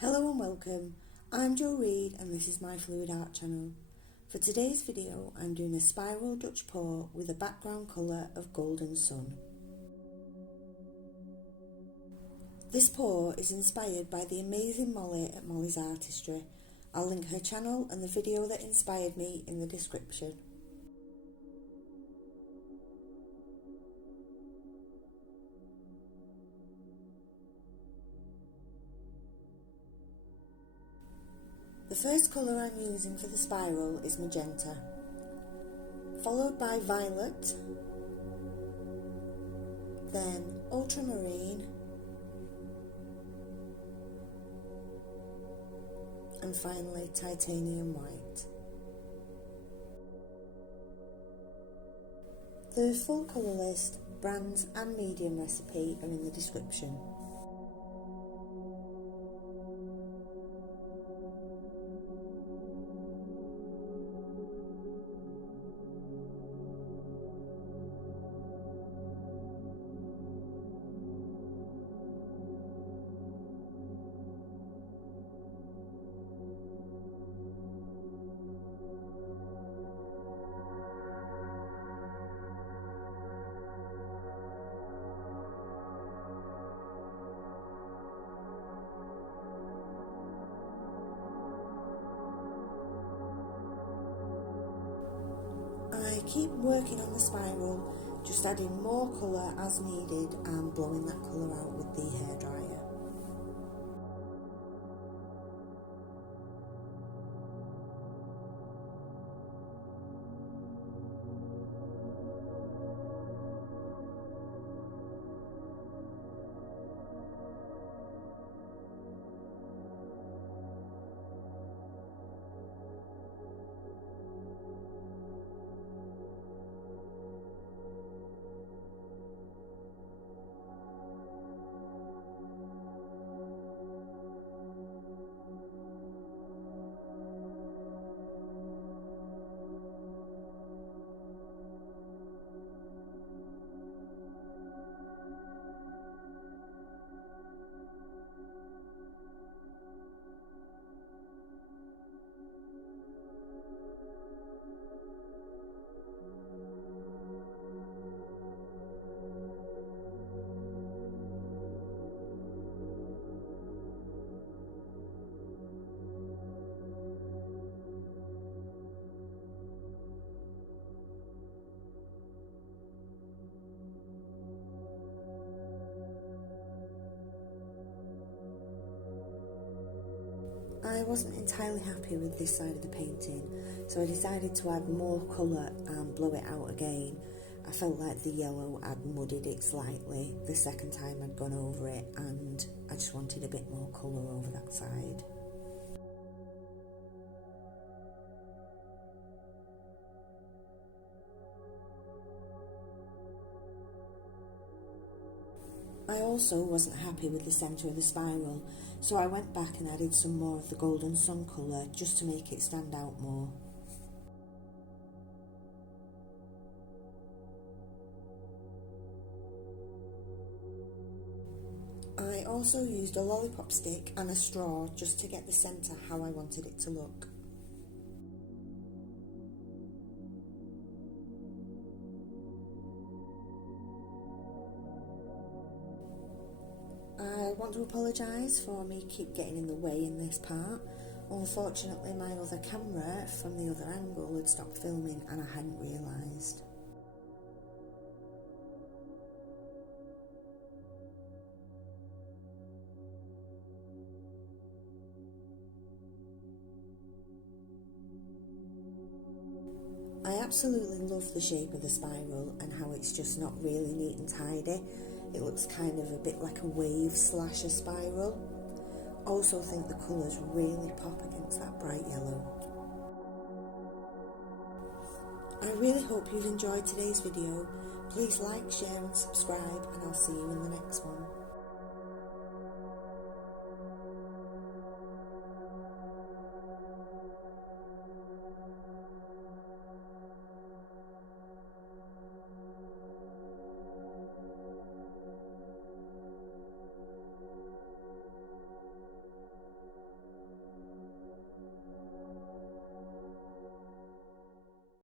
Hello and welcome, I'm JoRead and this is my FluidArt channel. For today's video I'm doing a spiral Dutch pour with a background colour of Golden Sun. This pour is inspired by the amazing Molly at Molly's Artistry. I'll link her channel and the video that inspired me in the description. The first colour I'm using for the spiral is Magenta, followed by Violet, then Ultramarine, and finally Titanium White. The full colour list, brands and medium recipe are in the description. I keep working on the spiral, just adding more colour as needed and blowing that colour out with the hairdryer. I wasn't entirely happy with this side of the painting, so I decided to add more colour and blow it out again. I felt like the yellow had muddied it slightly the second time I'd gone over it, and I just wanted a bit more colour over that side. I also wasn't happy with the centre of the spiral, so I went back and added some more of the Golden Sun colour just to make it stand out more. I also used a lollipop stick and a straw just to get the centre how I wanted it to look. I want to apologise for me keep getting in the way in this part. Unfortunately my other camera from the other angle had stopped filming and I hadn't realised. I absolutely love the shape of the spiral and how it's just not really neat and tidy. It looks kind of a bit like a wave slash a spiral. Also think the colours really pop against that bright yellow. I really hope you've enjoyed today's video. Please like, share and subscribe, and I'll see you in the next one.